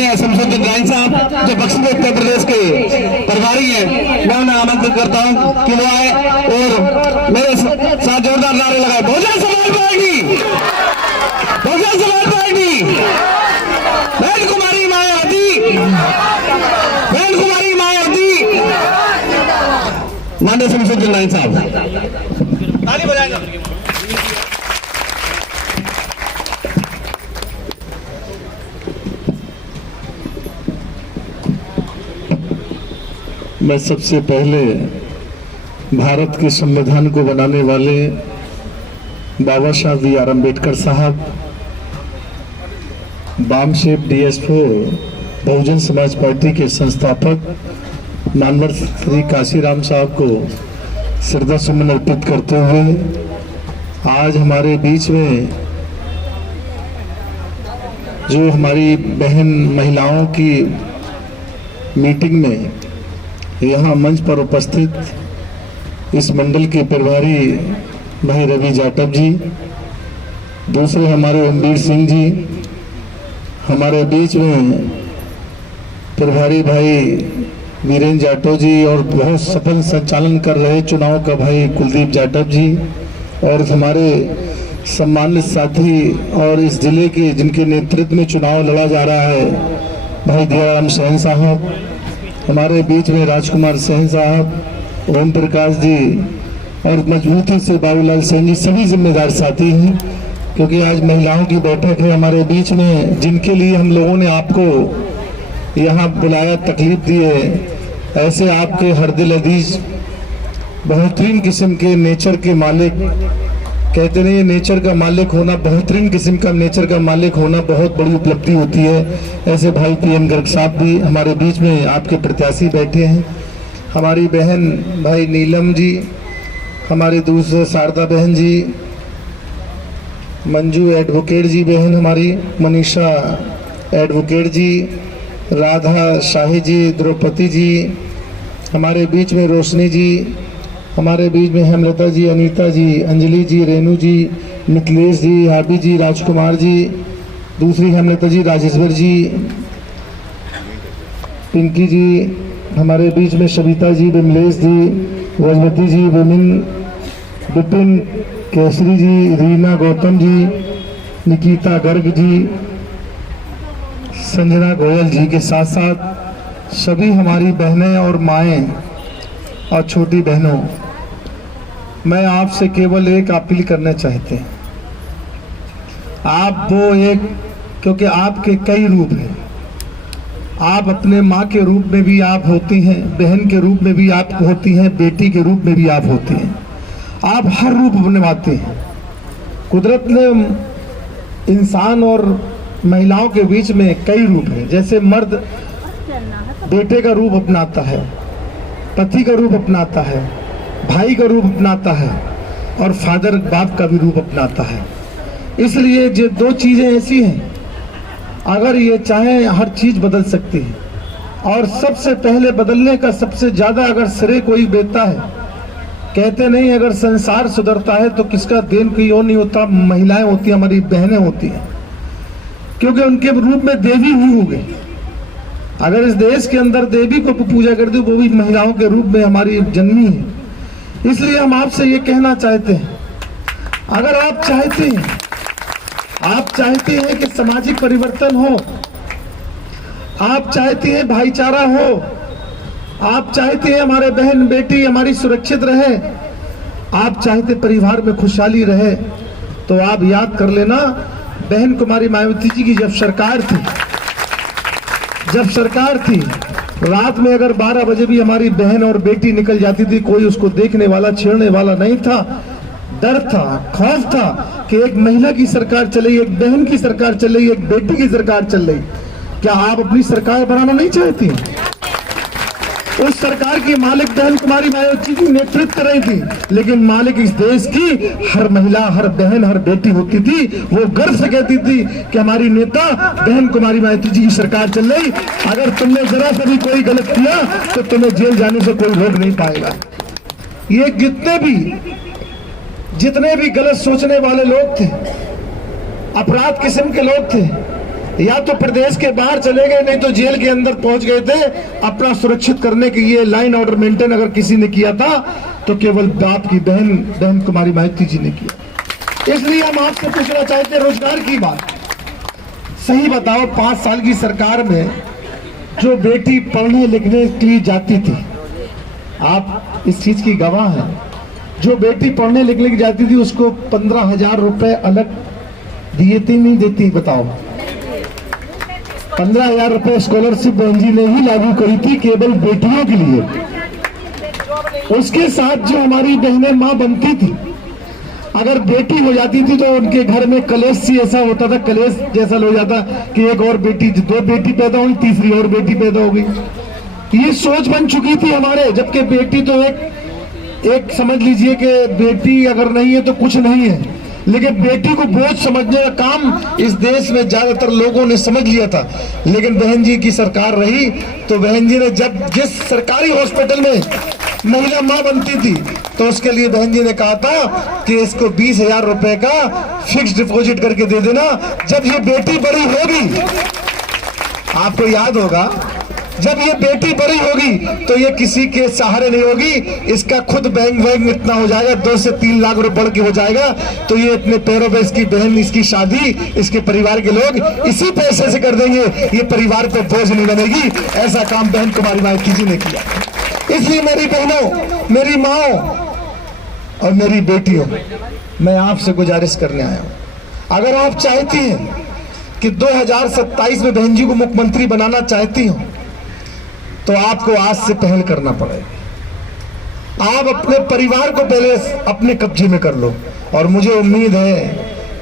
माननीय शमशुद्दीन राय साहब जो बक्सर उत्तर प्रदेश के प्रभारी हैं, मैं उन्हें आमंत्रित करता हूं कि वो आए और मेरे साथ जोरदार नारे लगाए। बहुजन समाज पार्टी, बहुजन समाज पार्टी, बहन कुमारी मायावती, बहन कुमारी मायावती। माननीय शमशुद्दीन राय साहब ताली बजाएंगे। मैं सबसे पहले भारत के संविधान को बनाने वाले बाबा साहब B.R. अम्बेडकर साहब, balm shape DS4 Bahujan Samaj party के संस्थापक मानवर श्री काशीराम साहब को श्रद्धा सुमन अर्पित करते हुए आज हमारे बीच में जो हमारी बहन महिलाओं की मीटिंग में यहाँ मंच पर उपस्थित इस मंडल के प्रभारी भाई रवि जाटव जी, दूसरे हमारे ओमवीर सिंह जी, हमारे बीच में प्रभारी भाई वीरेंद्र जाटव जी और बहुत सफल संचालन कर रहे चुनाव का भाई कुलदीप जाटव जी, और हमारे सम्मानित साथी और इस जिले के जिनके नेतृत्व में चुनाव लड़ा जा रहा है भाई दयाराम सहन साहब, हमारे बीच में राजकुमार सहन साहब, ओम प्रकाश जी और मजबूती से बाबूलाल सेन जी, सभी जिम्मेदार साथी हैं। क्योंकि आज महिलाओं की बैठक है हमारे बीच में, जिनके लिए हम लोगों ने आपको यहाँ बुलाया, तकलीफ दी है। ऐसे आपके हर दिल अजीज बेहतरीन किस्म के नेचर के मालिक, कहते नहीं नेचर का मालिक होना, बेहतरीन किस्म का नेचर का मालिक होना बहुत बड़ी उपलब्धि होती है। ऐसे भाई PM गर्ग साहब भी हमारे बीच में आपके प्रत्याशी बैठे हैं। हमारी बहन भाई नीलम जी, हमारे दूसरे शारदा बहन जी, मंजू एडवोकेट जी बहन हमारी, मनीषा एडवोकेट जी, राधा शाही जी, द्रौपदी जी, हमारे बीच में रोशनी जी, हमारे बीच में हेमलता जी, अनीता जी, अंजलि जी, रेनू जी, मिथिलेश जी, हाबी जी, राजकुमार जी, दूसरी हेमलता जी, राजेश्वर जी, पिंकी जी, हमारे बीच में सविता जी, विमलेश जी, रजमती जी, विपिन केसरी जी, रीना गौतम जी, निकिता गर्ग जी, संजना गोयल जी के साथ साथ सभी हमारी बहनें और माएँ और छोटी बहनों, मैं आपसे केवल एक अपील करना चाहते हैं। आप वो एक, क्योंकि आपके कई रूप हैं, आप अपने माँ के रूप में भी आप होती हैं, बहन के रूप में भी आप होती हैं, बेटी के रूप में भी आप होती हैं, आप हर रूप निभाते हैं। कुदरत ने इंसान और महिलाओं के बीच में कई रूप हैं। जैसे मर्द बेटे का रूप अपनाता है, पति का रूप अपनाता है, भाई का रूप अपनाता है और फादर बाप का भी रूप अपनाता है। इसलिए ये दो चीजें ऐसी हैं, अगर ये चाहे हर चीज बदल सकती है, और सबसे पहले बदलने का सबसे ज्यादा अगर श्रेय कोई देता है, कहते नहीं अगर संसार सुधरता है तो किसका देन कोई और नहीं होता, महिलाएं होती हैं, हमारी बहनें होती हैं, क्योंकि उनके रूप में देवी हुई होंगे। अगर इस देश के अंदर देवी को पूजा कर दो, वो भी महिलाओं के रूप में हमारी जन्मी है। इसलिए हम आपसे ये कहना चाहते हैं, अगर आप चाहते हैं कि सामाजिक परिवर्तन हो, आप चाहते हैं भाईचारा हो, आप चाहते हैं हमारे बहन बेटी हमारी सुरक्षित रहे, आप चाहते परिवार में खुशहाली रहे, तो आप याद कर लेना बहन कुमारी मायावती जी की जब सरकार थी, रात में अगर 12 बजे भी हमारी बहन और बेटी निकल जाती थी, कोई उसको देखने वाला छेड़ने वाला नहीं था। डर था, खौफ था कि एक महिला की सरकार चल रही, एक बहन की सरकार चल रही, एक बेटी की सरकार चल रही। क्या आप अपनी सरकार बनाना नहीं चाहती? उस सरकार की मालिक बहन कुमारी मायावती जी नेतृत्व कर रही थी, लेकिन मालिक इस देश की हर महिला, हर बहन, हर बेटी होती थी। वो गर्व से कहती थी कि हमारी नेता बहन कुमारी मायावती जी की सरकार चल रही। अगर तुमने जरा सा भी कोई गलत किया तो तुम्हें जेल जाने से कोई रोक नहीं पाएगा। ये जितने भी गलत सोचने वाले लोग थे, अपराध किस्म के लोग थे, या तो प्रदेश के बाहर चले गए, नहीं तो जेल के अंदर पहुंच गए थे। अपना सुरक्षित करने के लिए लाइन ऑर्डर मेंटेन अगर किसी ने किया था तो केवल बाप की बहन कुमारी माइती जी ने किया। इसलिए हम आपसे पूछना चाहते हैं रोजगार की बात। सही बताओ, 5 साल की सरकार में जो बेटी पढ़ने लिखने के लिए जाती थी, आप इस चीज की गवाह हैं, जो बेटी पढ़ने लिखने के जाती थी उसको 15,000 रुपए अलग दिए थी, नहीं देती? बताओ। 15,000 रुपए स्कॉलरशिप बहन जी ने ही लागू करी थी केवल बेटियों के लिए। उसके साथ जो हमारी बहनें मां बनती थी, अगर बेटी हो जाती थी तो उनके घर में कलेश सी ऐसा होता था, कलेश जैसा हो जाता कि एक और बेटी, 2 बेटी पैदा हुई, तीसरी और बेटी पैदा हो गई। ये सोच बन चुकी थी हमारे। जबकि बेटी तो एक समझ लीजिए कि बेटी अगर नहीं है तो कुछ नहीं है, लेकिन बेटी को बोझ समझने का काम इस देश में ज्यादातर लोगों ने समझ लिया था। लेकिन बहन जी की सरकार रही तो बहन जी ने जब जिस सरकारी हॉस्पिटल में महिला मां बनती थी तो उसके लिए बहन जी ने कहा था कि इसको 20,000 रुपए का फिक्स डिपॉजिट करके दे देना। जब ये बेटी बड़ी होगी, आपको याद होगा, जब ये बेटी बड़ी होगी तो ये किसी के सहारे नहीं होगी, इसका खुद बैंक इतना हो जाएगा, 2 से 3 लाख रुपए बढ़ के हो जाएगा। तो ये अपने पैरों पे इसकी बहन, इसकी शादी, इसके परिवार के लोग इसी पैसे से कर देंगे। ये परिवार पे बोझ नहीं बनेगी। ऐसा काम बहन कुमारी माइती जी ने किया। इसलिए मेरी बहनों, मेरी माओ और मेरी बेटियों, मैं आपसे गुजारिश करने आया हूं, अगर आप चाहती हैं कि 2027 में बहन जी को मुख्यमंत्री बनाना चाहती हो तो आपको आज से पहल करना पड़ेगा। आप अपने परिवार को पहले अपने कब्जे में कर लो। और मुझे उम्मीद है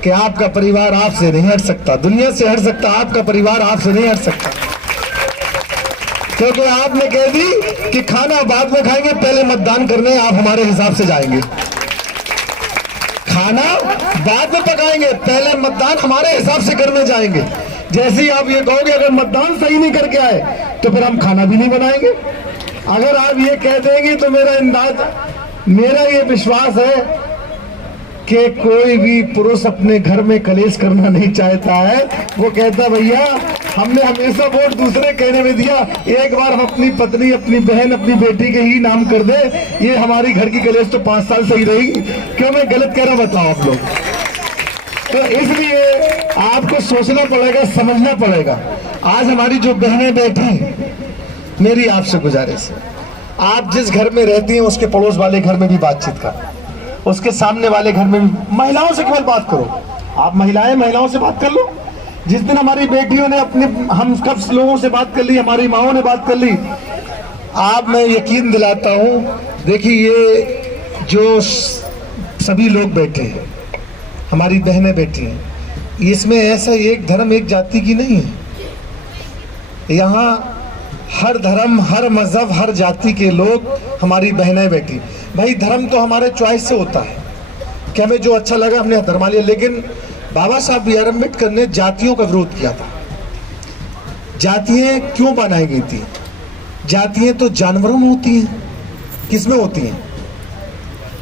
कि आपका परिवार आपसे नहीं हट सकता, दुनिया से हट सकता, आपका परिवार आपसे नहीं हट सकता। क्योंकि आपने कह दी कि खाना बाद में खाएंगे, पहले मतदान करने आप हमारे हिसाब से जाएंगे। खाना बाद में पकाएंगे, पहले मतदान हमारे हिसाब से करने जाएंगे। जैसे ही आप ये कहोगे अगर मतदान सही नहीं करके आए तो फिर हम खाना भी नहीं बनाएंगे। अगर आप ये कह देंगे तो मेरा ये विश्वास है कि कोई भी पुरुष अपने घर में कलेश करना नहीं चाहता है। वो कहता भैया हमने हमेशा वोट दूसरे कहने में दिया, एक बार हम अपनी पत्नी, अपनी बहन, अपनी बेटी के ही नाम कर दे, ये हमारी घर की कलेश तो 5 साल सही रहेगी। क्यों मैं गलत कह रहा हूं बताओ आप लोग? तो इसलिए आपको सोचना पड़ेगा, समझना पड़ेगा। आज हमारी जो बहनें बैठी, मेरी आपसे गुजारिश है, आप जिस घर में रहती हैं उसके पड़ोस वाले घर में भी बातचीत करो, उसके सामने वाले घर में भी। महिलाओं से केवल बात करो, आप महिलाओं से बात कर लो। जिस दिन हमारी बेटियों ने हम कब लोगों से बात कर ली, हमारी माओं ने बात कर ली, आप मैं यकीन दिलाता हूं, देखिए ये जो सभी लोग बैठे हैं, हमारी बहनें बैठी हैं, इसमें ऐसा एक धर्म एक जाति की नहीं है। यहाँ हर धर्म, हर मजहब, हर जाति के लोग, हमारी बहनें बैठी। भाई धर्म तो हमारे चॉइस से होता है कि हमें जो अच्छा लगा हमने धर्म लिया, लेकिन बाबा साहब बी आर अम्बेडकर ने जातियों का विरोध किया था। जातियां क्यों बनाई गई थी? जातियां तो जानवरों में होती हैं। किसमें होती हैं?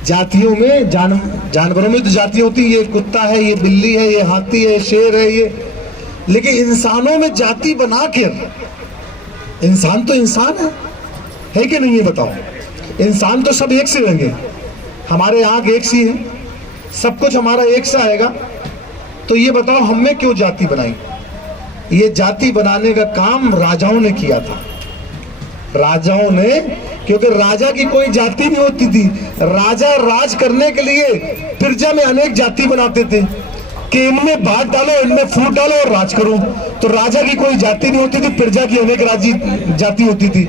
जातियों में, जानवरों में तो जातियां होती हैं। ये कुत्ता है, ये बिल्ली है, ये हाथी है, शेर है, ये। लेकिन इंसानों में जाति बना के, इंसान तो इंसान है कि नहीं? ये बताओ, इंसान तो सब एक से रहेंगे, हमारे आंख एक सी है, सब कुछ हमारा एक सा आएगा। तो ये बताओ हमने क्यों जाति बनाई? ये जाति बनाने का काम राजाओं ने किया था। राजाओं ने, क्योंकि राजा की कोई जाति नहीं होती थी। राजा राज करने के लिए प्रजा में अनेक जाति बनाते थे कि इनमें भात डालो, इनमें फूट डालो और राज करो। तो राजा की कोई जाति नहीं होती थी, प्रजा की अनेक जाति होती थी।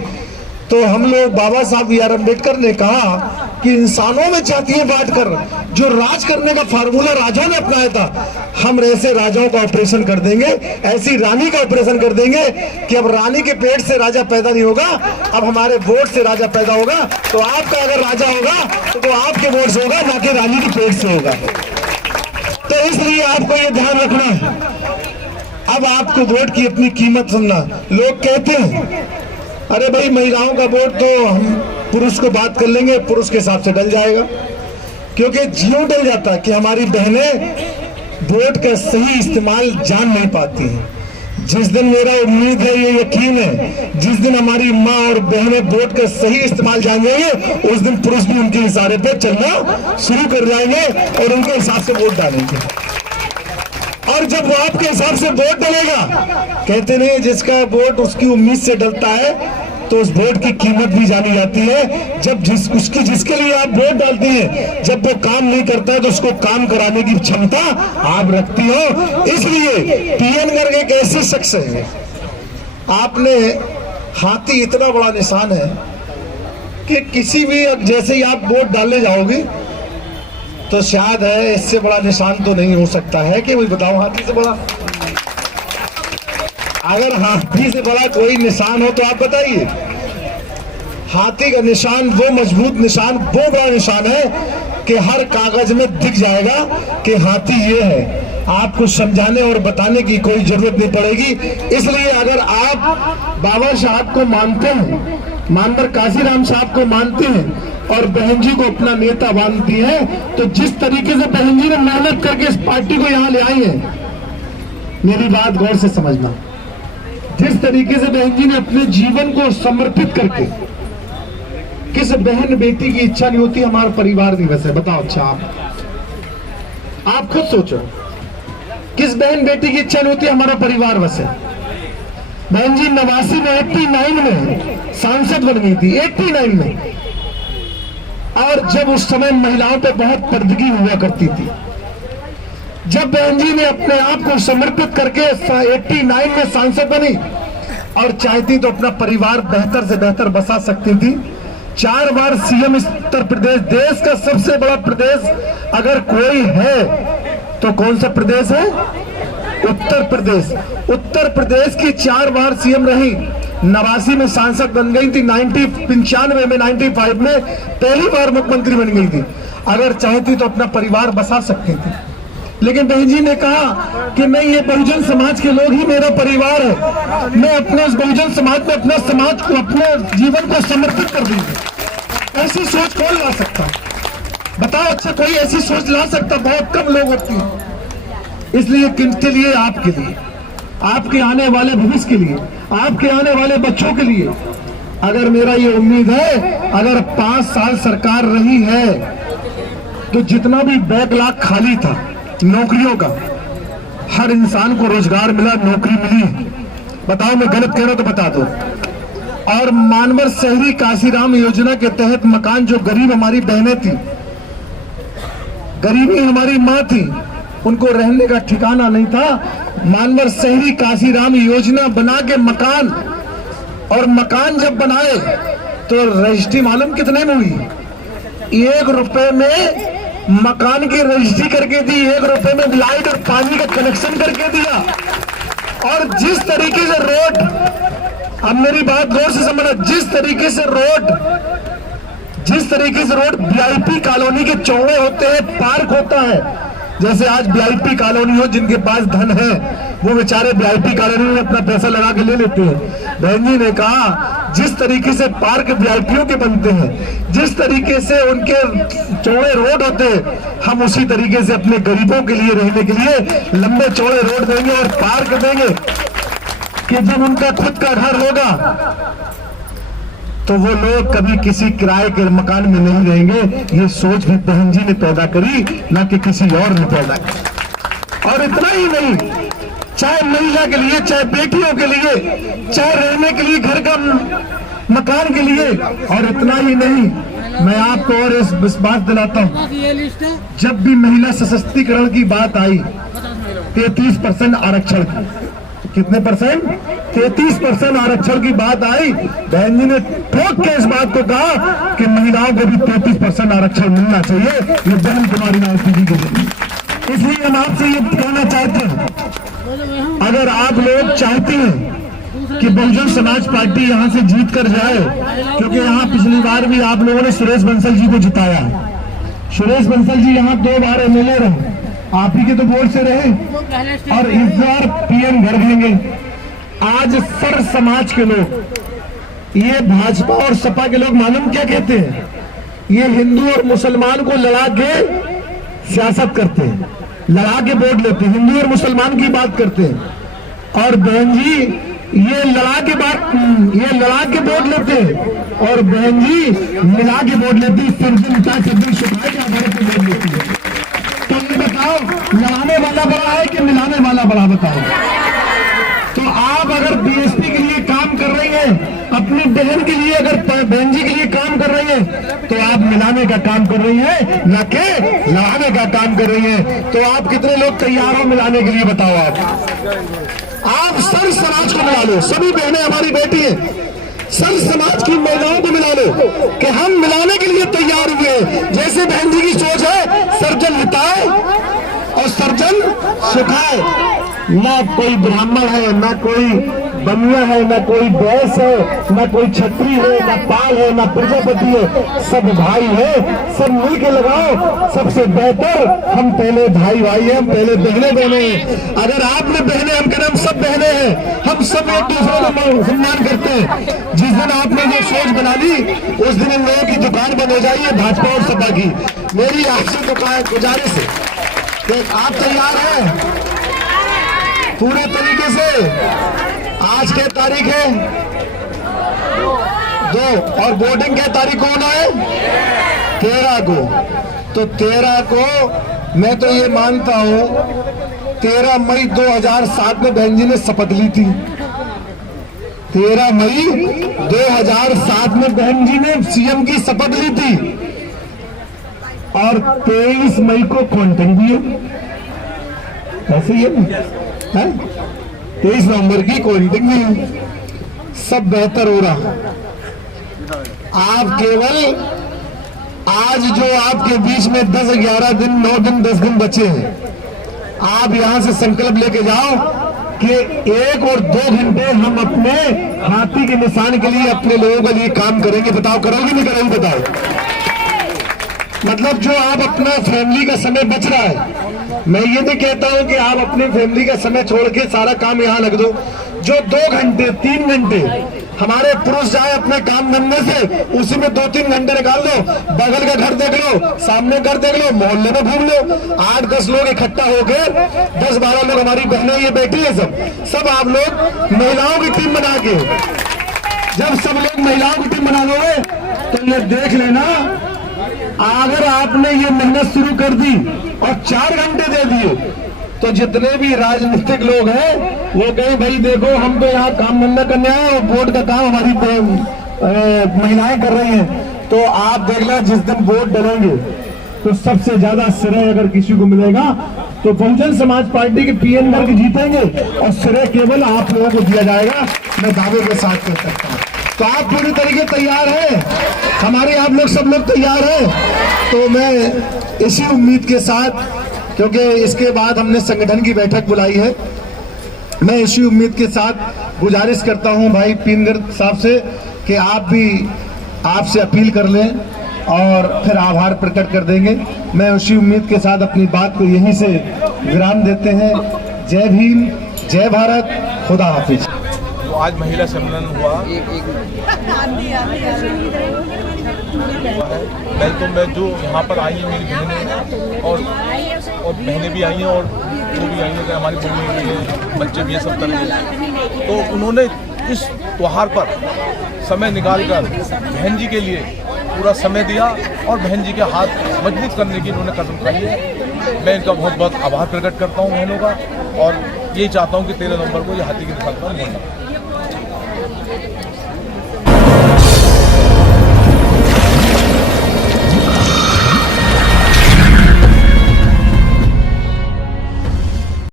तो हम लोग, बाबा साहब बी आर अम्बेडकर ने कहा कि इंसानों में जातियां बांटकर जो राज करने का फार्मूला राजाओं ने अपनाया था, हम ऐसे राजाओं का ऑपरेशन कर देंगे, ऐसी रानी का ऑपरेशन कर देंगे कि अब रानी के पेट से राजा पैदा नहीं होगा, अब हमारे वोट से राजा पैदा होगा। तो आपका अगर राजा होगा तो वो आपके वोट से होगा, ना कि रानी के पेट से होगा। तो इसलिए आपको ये ध्यान रखना है। अब आपको वोट की अपनी कीमत सुनना। लोग कहते हैं अरे भाई महिलाओं का वोट तो हम पुरुष को बात कर लेंगे, पुरुष के हिसाब से डल जाएगा। क्योंकि ज्यों डल जाता कि हमारी बहनें वोट का सही इस्तेमाल जान नहीं पाती हैं। जिस दिन मेरा उम्मीद है, ये यकीन है, जिस दिन हमारी माँ और बहनें वोट का सही इस्तेमाल जानेंगे, उस दिन पुरुष भी उनके इशारे पे चलना शुरू कर जाएंगे और उनके हिसाब से वोट डालेंगे। और जब वो आपके हिसाब से वोट डालेगा, कहते नहीं जिसका वोट उसकी उम्मीद से डलता है, तो उस वोट की कीमत भी जानी जाती है। जब जिसके लिए आप वोट डालती हैं, जब वो काम नहीं करता है तो उसको काम कराने की क्षमता आप रखती हो। इसलिए पीएन गर्ग एक ऐसे शख्स है, आपने हाथी इतना बड़ा निशान है कि किसी भी, जैसे ही आप वोट डालने जाओगे तो शायद है इससे बड़ा निशान तो नहीं हो सकता है कि वही बताओ, हाथी से बड़ा, अगर हाथी से बड़ा कोई निशान हो तो आप बताइए। हाथी का निशान वो मजबूत निशान, वो बड़ा निशान है कि हर कागज में दिख जाएगा कि हाथी ये है। आपको समझाने और बताने की कोई जरूरत नहीं पड़ेगी। इसलिए अगर आप बाबा साहब को मानते हैं, मानवर काशीराम साहब को मानते हैं और बहन जी को अपना नेता मानती हैं, तो जिस तरीके से बहन जी ने मेहनत करके इस पार्टी को यहाँ ले आई है, मेरी बात गौर से समझना, जिस तरीके से बहन जी ने अपने जीवन को समर्पित करके, किस बहन बेटी की इच्छा नहीं होती हमारा परिवार दिवस है, बताओ। अच्छा आप खुद सोचो, किस बहन बेटी की इच्छा नहीं होती हमारा परिवार दिवस है। बहन जी 89 में सांसद बन गई थी, 89 में, और जब उस समय महिलाओं पे बहुत पर्दगी हुआ करती थी, जब बहन जी ने अपने आप को समर्पित करके 89 में सांसद बनी और चाहती तो अपना परिवार बेहतर से बेहतर बसा सकती थी। 4 बार सीएम उत्तर प्रदेश, देश का सबसे बड़ा प्रदेश अगर कोई है तो कौन सा प्रदेश है? उत्तर प्रदेश। उत्तर प्रदेश की 4 बार सीएम रही, 89 में सांसद बन गई थी, 95 में 95 में पहली बार मुख्यमंत्री बन गई थी। अगर चाहती तो अपना परिवार बसा सकती थी, लेकिन बहन जी ने कहा कि नहीं, ये बहुजन समाज के लोग ही मेरा परिवार है, मैं अपने उस बहुजन समाज में अपना समाज को, अपने जीवन को समर्पित कर दूंगी। ऐसी सोच कौन ला सकता? बताओ। अच्छा, कोई ऐसी सोच ला सकता? बहुत कम लोग होती हैं। इसलिए किनके लिए? आपके लिए, आपके आने वाले भविष्य के लिए, आपके आने वाले बच्चों के लिए। अगर मेरा ये उम्मीद है, अगर 5 साल सरकार रही है तो जितना भी बैकलॉग खाली था नौकरियों का, हर इंसान को रोजगार मिला, नौकरी मिली। बताओ, मैं गलत कह रहा हूं तो बता दो। और मानवर शहरी काशीराम योजना के तहत मकान, जो गरीब हमारी बहनें थी, गरीबी हमारी माँ थी, उनको रहने का ठिकाना नहीं था, मानवर शहरी काशीराम योजना बना के मकान, और मकान जब बनाए तो रजिस्ट्री मालूम कितने में हुई? 1 रुपए में मकान की रजिस्ट्री करके दी, 1 रुपए में लाइट और पानी का कनेक्शन करके दिया। और जिस तरीके से रोड, अब मेरी बात गौर से समझना, जिस तरीके से रोड वीआईपी कॉलोनी के चौड़े होते हैं, पार्क होता है, जैसे आज वीआईपी कॉलोनी हो, जिनके पास धन है वो बेचारे वीआईपी कॉलोनी में अपना पैसा लगा के ले लेते हैं। बहन जी ने कहा जिस तरीके से पार्क वीआईपीओ के बनते हैं, जिस तरीके से उनके चौड़े रोड होते हैं, हम उसी तरीके से अपने गरीबों के लिए रहने के लिए लंबे चौड़े रोड देंगे और पार्क देंगे कि जब उनका खुद का घर होगा तो वो लोग कभी किसी किराए के मकान में नहीं रहेंगे। ये सोच भी बहन जी ने पैदा करी, ना कि किसी और ने पैदा की। और इतना ही नहीं, चाहे महिला के लिए, चाहे बेटियों के लिए, चाहे रहने के लिए घर का मकान के लिए। और इतना ही नहीं, मैं आपको और इस बात दिलाता हूं, जब भी महिला सशक्तिकरण की बात आई, 33% आरक्षण, कितने परसेंट? 33% आरक्षण की बात आई, बहन जी ने ठोक के इस बात को कहा कि महिलाओं को भी 33% आरक्षण मिलना चाहिए। ये बहन कुमारी नायक जी के जरिए। इसलिए हम आपसे ये कहना चाहते हैं, अगर आप लोग चाहते हैं कि बहुजन समाज पार्टी यहाँ से जीत कर जाए, क्योंकि यहाँ पिछली बार भी आप लोगों ने सुरेश बंसल जी को जिताया है। सुरेश बंसल जी यहाँ 2 बार एमएलए रहे, आप ही के तो वोट से रहे, और इस बार पीएम घर देंगे। आज सर समाज के लोग, ये भाजपा और सपा के लोग मालूम क्या कहते हैं? ये हिंदू और मुसलमान को लड़ा के सियासत करते हैं, लड़ा के वोट लेते हैं, हिंदू और मुसलमान की बात करते हैं। और बहन जी ये लड़ा के वोट लेते और बहन जी मिला के वोट लेती, सर्जन सुखाए के आधार पर वोट लेती है। तो ये बताओ लड़ाने वाला बड़ा है कि मिलाने वाला बड़ा, बताओ। तो आप अगर बीएसपी के लिए काम कर रही हैं, अपनी बहन के लिए, अगर बहन जी के लिए काम कर रही हैं, तो आप मिलाने का काम कर रही हैं, न कि लड़ाने का काम कर रही हैं। तो आप कितने लोग तैयार हो मिलाने के लिए, बताओ। आप सर समाज को मिला लो, सभी बहनें हमारी बेटी हैं, सर समाज की महिलाओं को मिला लो कि हम मिलाने के लिए तैयार हुए। जैसे बहन जी की सोच है, सर्जन हिताए और सर्जन सुखाए। ना कोई ब्राह्मण है, ना कोई बनिया है, ना कोई बैस है, ना कोई छत्री है, ना पाल है, ना प्रजापति है, सब भाई है। सब मिल के लगाओ, सबसे बेहतर हम पहले भाई भाई हैं, हम पहले बहने बहने हैं। अगर आपने बहने, हम कह रहे हम सब बहने हैं, हम सब एक दूसरे को सम्मान करते हैं। जिस दिन आपने जो सोच बना ली, उस दिन इन लोगों की दुकान बंद हो जाइए, भाजपा और सपा की। मेरी आपसे गुजारिश है कि आप तैयार हैं पूरे तरीके से। आज क्या तारीख है? 2, और वोटिंग क्या तारीख को होना है? 13 को। तो 13 को मैं तो ये मानता हूं 13 मई 2007 में बहन जी ने शपथ ली थी। 13 मई 2007 में बहन जी ने सीएम की शपथ ली थी और 23 मई को काउंटिंग भी है। ऐसे ही है, 23 नवंबर की काउंटिंग भी है। सब बेहतर हो रहा। आप केवल आज जो आपके बीच में 10, 11 दिन, 9 दिन, 10 दिन बचे हैं, आप यहां से संकल्प लेके जाओ कि 1 और 2 घंटे हम अपने हाथी के निशान के लिए, अपने लोगों के लिए काम करेंगे। बताओ करोगे नहीं करोगे? बताओ। मतलब जो आप अपना फैमिली का समय बच रहा है, मैं ये नहीं कहता हूं कि आप अपनी फैमिली का समय छोड़ के सारा काम यहाँ लग दो। जो 2 घंटे 3 घंटे हमारे पुरुष जाए अपने काम धंधे से, उसी में 2-3 घंटे निकाल दो। बगल का घर देख लो, सामने घर देख लो, मोहल्ले में घूम लो। 8-10 लोग इकट्ठा होकर, 10-12 लोग हमारी बहनें ये बैठी है, सब आप लोग महिलाओं की टीम बना के, जब सब लोग महिलाओं की टीम बना लोगे तो ये देख लेना, अगर आपने ये मेहनत शुरू कर दी और 4 घंटे दे दिए, तो जितने भी राजनीतिक लोग हैं वो कहें भाई देखो हम तो यहाँ काम धंधा करने आए और वोट का काम हमारी महिलाएं कर रही हैं। तो आप देखना जिस दिन वोट डालेंगे तो सबसे ज्यादा श्रेय अगर किसी को मिलेगा तो बहुजन समाज पार्टी के पीएन वर्ग जीतेंगे और श्रेय केवल आप लोगों को दिया जाएगा। मैं दावे के साथ कह सकता हूँ। तो आप पूरी तरीके तैयार हैं, हमारे आप लोग सब लोग तैयार हैं। तो मैं इसी उम्मीद के साथ, क्योंकि इसके बाद हमने संगठन की बैठक बुलाई है, मैं इसी उम्मीद के साथ गुजारिश करता हूं भाई पीनगर साहब से कि आप भी आपसे अपील कर लें और फिर आभार प्रकट कर देंगे। मैं उसी उम्मीद के साथ अपनी बात को यहीं से विराम देते हैं। जय भीम, जय भारत, खुदा हाफिज। तो आज महिला सम्मेलन हुआ मैं जो यहाँ पर आई हैं मेरी बहनें और बहनें भी आई हैं और वो भी आई हैं, हमारी बहनें भी हैं, बच्चे भी हैं, सब तरह। तो उन्होंने इस त्योहार पर समय निकालकर बहन जी के लिए पूरा समय दिया और बहन जी के हाथ मजबूत करने की उन्होंने कदम उठाई है। मैं इनका बहुत बहुत आभार प्रकट करता हूँ बहनों का और यही चाहता हूँ कि 13 नवंबर को ये हाथी के निशान पर वोट